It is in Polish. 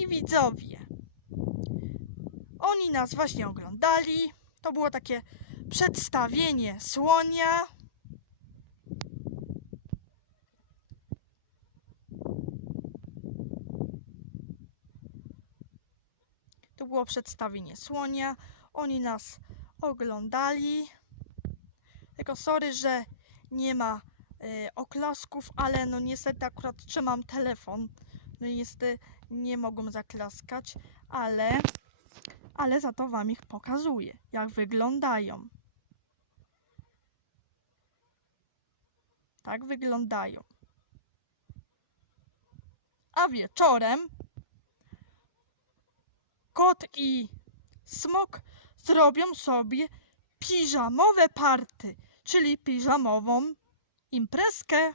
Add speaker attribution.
Speaker 1: i widzowie, oni nas właśnie oglądali. To było takie przedstawienie słonia. To było przedstawienie słonia. Oni nas oglądali. Tylko sorry, że nie ma y, oklasków, ale no niestety akurat trzymam telefon. No i niestety nie mogłem zaklaskać, ale, ale za to wam ich pokazuję, jak wyglądają. Tak wyglądają. A wieczorem kot i smok zrobią sobie piżamowe party, czyli piżamową imprezkę.